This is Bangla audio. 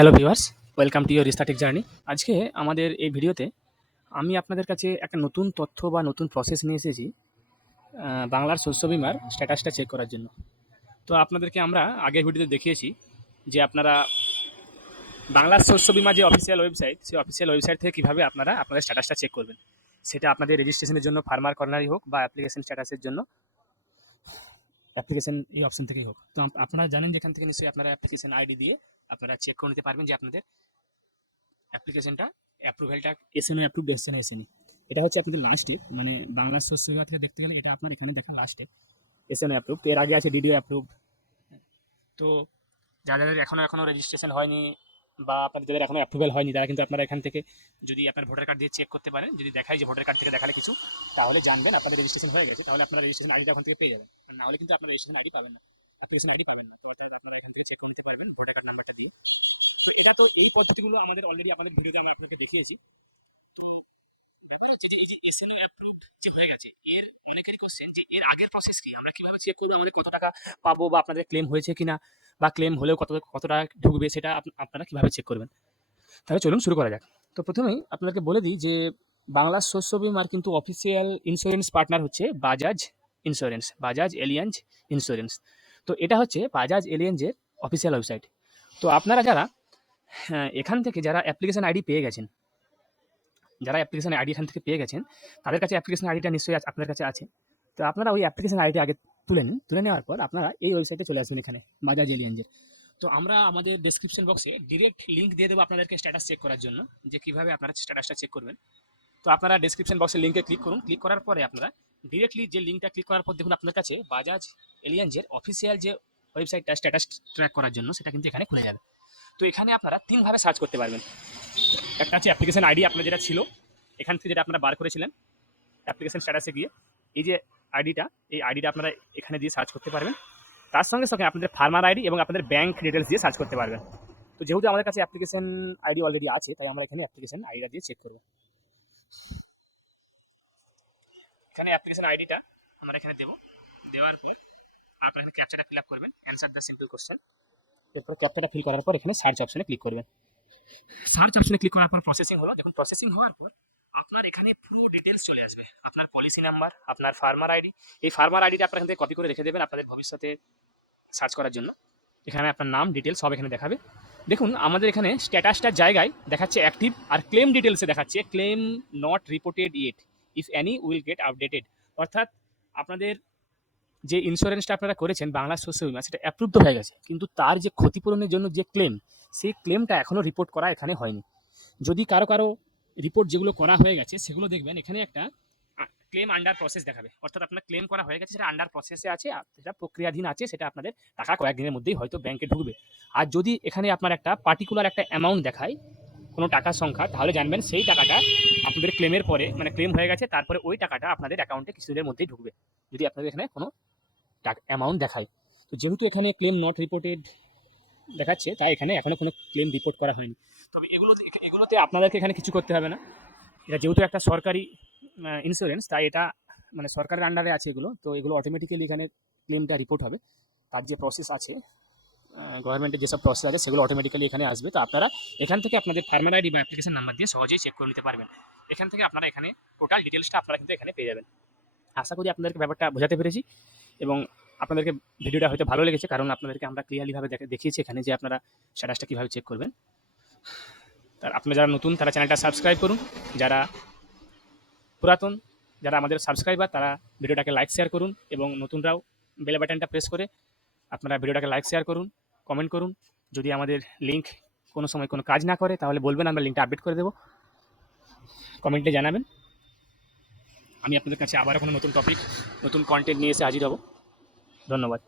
Hello viewers, welcome to your restarting journey. আজকে আমাদের এই ভিডিওতে আমি আপনাদের কাছে একটা নতুন তথ্য বা নতুন প্রসেস নিয়ে এসেছি বাংলার শস্য বিমার স্ট্যাটাসটা চেক করার জন্য। তো আপনাদেরকে আমরা আগের ভিডিওতে দেখিয়েছি যে আপনারা বাংলার শস্য বিমা যে অফিসিয়াল ওয়েবসাইট, সেই অফিসিয়াল ওয়েবসাইট থেকে কীভাবে আপনারা আপনাদের স্ট্যাটাসটা চেক করবেন। সেটা আপনাদের রেজিস্ট্রেশনের জন্য ফার্মার কর্নারই হোক বা অ্যাপ্লিকেশন স্ট্যাটাসের জন্য অ্যাপ্লিকেশন এই অপশন থেকেই হোক। তো আপনারা জানেন যেখান থেকে নিশ্চয়ই আপনারা অ্যাপ্লিকেশন আইডি দিয়ে আপনারা চেক করে নিতে পারবেন যে আপনাদের অ্যাপ্লিকেশনটা অ্যাপ্রুভ্যালটা এসএনও অ্যাপ্রুভড এসছে না এসএনই। এটা হচ্ছে আপনাদের লাস্ট স্টেপ, মানে বাংলা শস্য বিমা থেকে দেখতে গেলে এটা আপনার এখানে দেখা লাস্ট স্টেপ, এসএনও অ্যাপ্রুভ। তো এর আগে আছে ডিডিও অ্যাপ্রুভ। তো যাদের এখনও রেজিস্ট্রেশন হয়নি বা আপনাদের যাদের এখনও অ্যাপ্রুভেল হয়নি, তারা কিন্তু আপনারা এখান থেকে যদি আপনার ভোটার কার্ড দিয়ে চেক করতে পারেন, যদি দেখায় যে ভোটার কার্ড থেকে দেখালে কিছু, তাহলে জানবেন আপনাদের রেজিস্ট্রেশন হয়ে গেছে। তাহলে আপনার রেজিস্ট্রেশন আইডিটা ওখান থেকে পেয়ে যাবেন, না হলে কিন্তু আপনার রেজিস্ট্রেশন আইডি পাবেন না, অ্যাপ্লিকেশন আইডি পাবেন না। তো আপনারা এখান থেকে চেক করে নিতে পারবেন ভোটার কার্ড নাম্বারটা দিয়ে। তো এটা তো এই পদ্ধতিগুলো আমাদের অলরেডি আপনাদের ভিডিওতে আমি আপনাকে দেখিয়েছি। তো ব্যাপার হচ্ছে যে এই যে এসএনও অ্যাপ্রুভ যে হয়ে গেছে, এর অনেকেরই কোশ্চেন যে এর আগের প্রসেস কি, আমরা কিভাবে চেক করবো আমাদের কত টাকা পাবো বা আপনাদের ক্লেম হয়েছে কিনা, বা ক্লেম হলেও কত টাকা ঢুকবে, সেটা আপনারা কিভাবে চেক করবেন। তাহলে চলুন শুরু করা যাক। তো প্রথমেই আপনাকে বলে দিই যে বাংলা শস্য বিমার কিন্তু অফিসিয়াল ইন্স্যুরেন্স পার্টনার হচ্ছে Bajaj insurance, Bajaj Allianz insurance. তো এটা হচ্ছে বাজাজ এলিয়াঞ্জের অফিসিয়াল ওয়েবসাইট। তো আপনারা যারা এখান থেকে যারা অ্যাপ্লিকেশন আইডি পেয়ে গেছেন, যারা অ্যাপ্লিকেশন আইডি এখান থেকে পেয়ে গেছেন, তাদের কাছে অ্যাপ্লিকেশন আইডিটা নিশ্চয়ই আপনার কাছে আছে। তো আপনারা ওই অ্যাপ্লিকেশন আইডি আগে তুলে নিন। তুলে নেওয়ার পর আপনারা এই ওয়েবসাইটে চলে আসবেন, এখানে বাজাজ এলিয়াঞ্জের। তো আমরা আমাদের ডেসক্রিপশন বক্সে ডিরেক্ট লিঙ্ক দিয়ে দেবো আপনাদেরকে স্ট্যাটাস চেক করার জন্য, যে কীভাবে আপনারা স্ট্যাটাসটা চেক করবেন। তো আপনারা ডেসক্রিপশন বক্সের লিঙ্কে ক্লিক করুন। ক্লিক করার পরে আপনারা ডিরেক্টলি যে লিঙ্কটা ক্লিক করার পর দেখুন আপনার কাছে বাজাজ এলিয়াঞ্জের অফিসিয়াল যে ওয়েবসাইটটা স্ট্যাটাস ট্র্যাক করার জন্য, সেটা কিন্তু এখানে খুলে যাবে। তো এখানে আপনারা তিনভাবে সার্চ করতে পারবেন। একটা হচ্ছে অ্যাপ্লিকেশন আইডি আপনার যেটা ছিল এখান থেকে, যেটা আপনারা বার করেছিলেন অ্যাপ্লিকেশন স্ট্যাটাসে গিয়ে, এই যে আইডিটা, এই আইডিটা আপনারা এখানে দিয়ে সার্চ করতে পারবেন। তার সঙ্গে সঙ্গে আপনাদের ফার্মার আইডি এবং আপনাদের ব্যাঙ্ক ডিটেলস দিয়ে সার্চ করতে পারবেন। তো যেহেতু আমাদের কাছে অ্যাপ্লিকেশন আইডি অলরেডি আছে, তাই আমরা এখানে অ্যাপ্লিকেশন আইডিটা দিয়ে চেক করব। এখানে অ্যাপ্লিকেশন আইডিটা আমরা এখানে দেবো। দেওয়ার পর আপনারা এখানে ক্যাপচাটা ফিল আপ করবেন, অ্যান্সার দ্য সিম্পল কোশ্চেন। এরপর ক্যাপচাটা ফিল করার পর এখানে সার্চ অপশনে ক্লিক করবেন। সার্চ অপশনে ক্লিক করার পর প্রসেসিং হলো। দেখুন প্রসেসিং হওয়ার পর আপনার এখানে পুরো ডিটেলস চলে আসবে, আপনার পলিসি নাম্বার, আপনার ফার্মার আইডি। এই ফার্মার আইডিটা আপনার এখান থেকে কপি করে রেখে দেবেন আপনাদের ভবিষ্যতে সার্চ করার জন্য। এখানে আপনার নাম, ডিটেলস সব এখানে দেখাবে। দেখুন আমাদের এখানে স্ট্যাটাসটার জায়গায় দেখাচ্ছে অ্যাক্টিভ, আর ক্লেম ডিটেলসে দেখাচ্ছে claim not reported yet, if any will get updated. অর্থাৎ আপনাদের যে ইন্স্যুরেন্সটা আপনারা করেছেন বাংলা শস্য বিমা, সেটা অ্যাপ্রুভড হয়ে গেছে, কিন্তু তার যে ক্ষতিপূরণের জন্য যে ক্লেম, সেই ক্লেমটা এখনও রিপোর্ট করা এখানে হয়নি। যদি কারো রিপোর্ট যেগুলো করা হয়ে গেছে সেগুলো দেখবেন এখানে একটা ক্লেম আন্ডার প্রসেস দেখাবে। অর্থাৎ আপনার ক্লেম করা হয়ে গেছে, সেটা আন্ডার প্রসেসে আছে, সেটা প্রক্রিয়াধীন আছে, সেটা আপনাদের টাকা কয়েকদিনের মধ্যেই হয়তো ব্যাংকে ঢুকবে। আর যদি এখানে আপনার একটা পার্টিকুলার একটা অ্যামাউন্ট দেখায়, কোনো টাকার সংখ্যা, তাহলে জানবেন সেই টাকাটা আপনাদের ক্লেমের পরে, মানে ক্লেম হয়ে গেছে তারপরে ওই টাকাটা আপনাদের অ্যাকাউন্টে কিছুদিনের মধ্যেই ঢুকবে, যদি আপনাদের এখানে কোনো অ্যামাউন্ট দেখায়। তো যেহেতু এখানে ক্লেম নট রিপোর্টেড দেখাচ্ছে, তাই এখানে এখনো কোনো ক্লেম রিপোর্ট করা হয়নি। তবে এগুলোতে আপনাদেরকে এখানে কিছু করতে হবে না। এটা যেহেতু একটা সরকারি ইন্স্যুরেন্স, তাই এটা মানে সরকারের আন্ডারে আছে এগুলো, তো এগুলো অটোমেটিক্যালি এখানে ক্লেমটা রিপোর্ট হবে। তার যে প্রসেস আছে, গভর্নমেন্টের যেসব প্রসেস আছে, সেগুলো অটোমেটিক্যালি এখানে আসবে। তো আপনারা এখান থেকে আপনাদের ফার্মার আইডি বা অ্যাপ্লিকেশন নাম্বার দিয়ে সহজেই চেক করে নিতে পারবেন। এখান থেকে আপনারা এখানে টোটাল ডিটেলসটা আপনারা কিন্তু এখানে পেয়ে যাবেন। আশা করি আপনাদেরকে ব্যাপারটা বোঝাতে পেরেছি, এবং আপনাদেরকে ভিডিওটা হয়তো ভালো লেগেছে, কারণ আপনাদেরকে আমরা ক্লিয়ারলিভাবে দেখিয়েছি এখানে যে আপনারা স্ট্যাটাসটা কীভাবে চেক করবেন। তার আপনারা যারা নতুন তারা চ্যানেলটা সাবস্ক্রাইব করুন, যারা পুরাতন, যারা আমাদের সাবস্ক্রাইবার, তারা ভিডিওটাকে লাইক শেয়ার করুন, এবং নতুনরাও বেল বাটনটা প্রেস করে আপনারা ভিডিওটাকে লাইক শেয়ার করুন, কমেন্ট করুন। যদি আমাদের লিঙ্ক কোনো সময় কোনো কাজ না করে তাহলে বলবেন, আমরা লিঙ্কটা আপডেট করে দেবো, কমেন্টে জানাবেন। আমি আপনাদের কাছে আবারও কোনো নতুন টপিক, নতুন কন্টেন্ট নিয়ে এসে হাজির হব। ধন্যবাদ।